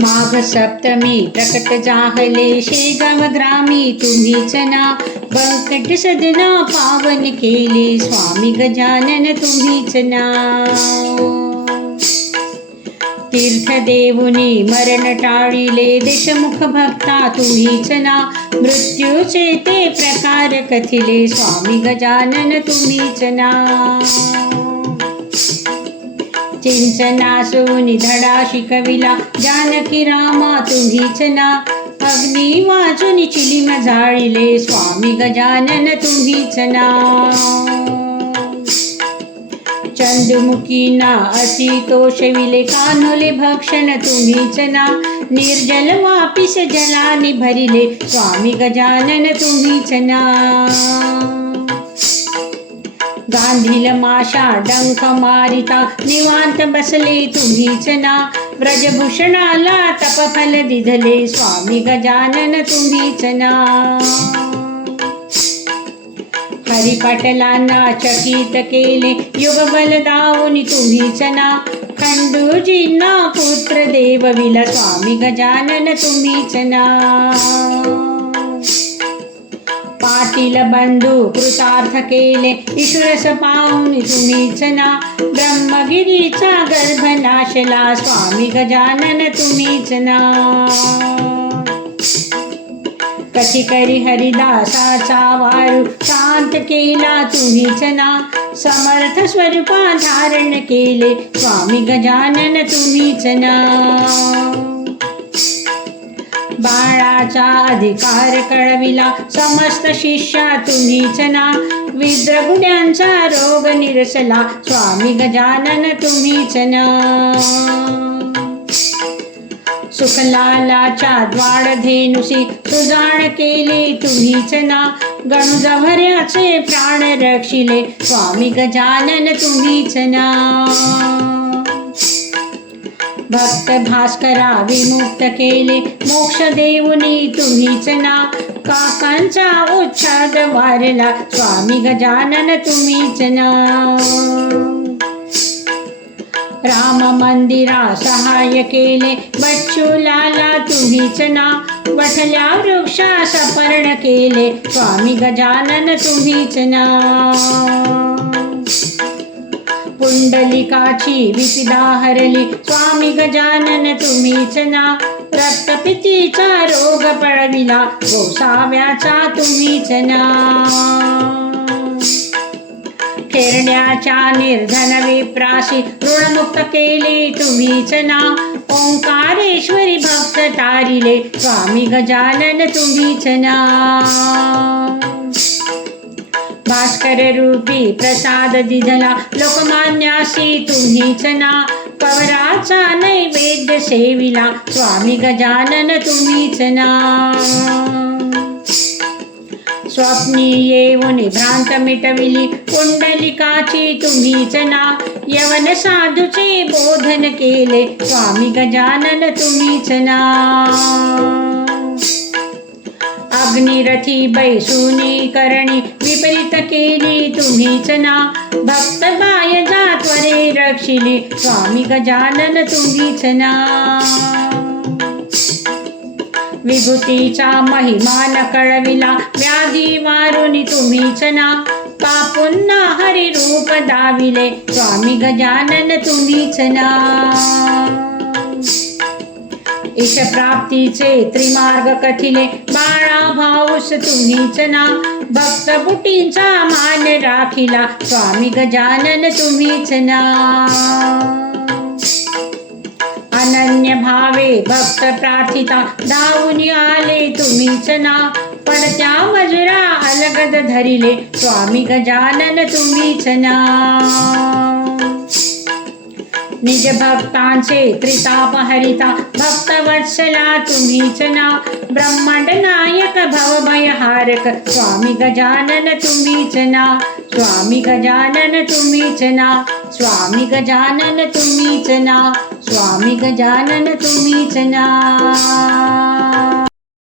माघ सप्तमी प्रकट जाहले शेगाव ग्रामी तुम्हीच ना बंकट सदना पावन केले. स्वामी गजानन तुम्हीच ना तीर्थ मरण टाळिले देशमुख भक्ता तुम्हीच ना मृत्यूचे ते प्रकार कथिले. स्वामी गजानन तुम्हीच ना चिंचनासूनि धडा शिकविला जानकी रामा तुम्हीच ना अग्नी वाचून चिलिम जाळिले स्वामी गजानन तुम्हीच ना चंदमुखीना अति तोषविले कान्होले भक्षण तुम्हीच ना निर्जल वापिस जलानी भरिले स्वामी गजानन तुम्हीच ना गांधील माशा डंख मारिता निवांत बसले तुम्हीच ना. व्रजभूषणाला तपफल दिधले स्वामी गजानन तुम्हीच ना. हरिपटलांना चकित केले युगबल दावून तुम्हीच ना. खंडूजींना पुत्र देवविला स्वामी गजानन तुम्हीच ना. पाटील बंधू कृतार्थ केले. ईश्वरस पाहून तुम्हीच ना ब्रह्मगिरीचा गर्भ नाशला स्वामी गजानन तुम्हीच ना कशी करी हरिदासाचा वारू शांत केला तुम्हीच ना समर्थ स्वरूपा धारण केले स्वामी गजानन तुम्हीच ना बाळाचा अधिकार कळविला. समस्त शिष्या तुम्हीच ना विद्रगुड्यांचा रोग निरसला. स्वामी गजानन तुम्हीच ना सुखलालाच्या द्वाड धेनुसी सुजाण केले तुम्हीच ना गणजभऱ्याचे प्राण रक्षिले. स्वामी गजानन तुम्हीच ना भक्त भास्करा विमुक्त केले मोक्ष देऊनी तुम्हीच ना. काकांचा उच्छाद वारला स्वामी गजानन तुम्हीच ना. राम मंदिरा सहाय केले बच्चूलाला तुम्हीच ना. बठल्या वृक्षा सपर्ण केले स्वामी गजानन तुम्हीच ना. पुंडलिकाची विपिदा हरली स्वामी गजानन तुम्हीच ना रक्तपितीचा रोग पळविला गोसाव्याचा तुम्हीच ना खेळण्याच्या निर्धन विप्राशी ऋणमुक्त केले तुम्हीच ना ओंकारेश्वरी भक्त तारिले. स्वामी गजानन तुम्हीच ना भास्कर रूपी प्रसाद दिधला लोकमान्यासी तुम्हीच ना पवराचा नैवेद्य सेविला स्वामी गजानन तुम्हीच ना स्वप्नी येऊन भ्रांत मिटविली कुंडलिकाची तुम्हीच ना यवन साधूचे बोधन केले स्वामी गजानन तुम्हीच ना अग्निरथी बैसुनी करणी विपरीत केली तुम्हीच ना भक्त बाय त्वरे रक्षिले स्वामी गजानन तुम्हीच ना विभूतीचा महिमान कळविला व्याधी मारुनी तुम्हीच ना पापुन्ना हरी रूप दाविले स्वामी गजानन तुम्हीच ना ईश प्राप्तीचे त्रिमार्ग कठीले बाळा भाऊस तुम्हीच ना भक्त बुटींचा मान राखिला स्वामी गजानन तुम्हीच ना अनन्य भावे भक्त प्रार्थिता धावून आले तुम्हीच ना पडत्या मजुरा अलगद धरिले स्वामी गजानन तुम्हीच ना निज भक्तांचे त्रिताप हरिता भक्त वत्सला तुम्हीच ना ब्रह्मांड नायक भवभयहारक स्वामी गजानन तुम्हीच ना स्वामी गजानन तुम्हीच ना स्वामी गजानन तुम्हीच ना स्वामी गजानन तुम्हीच ना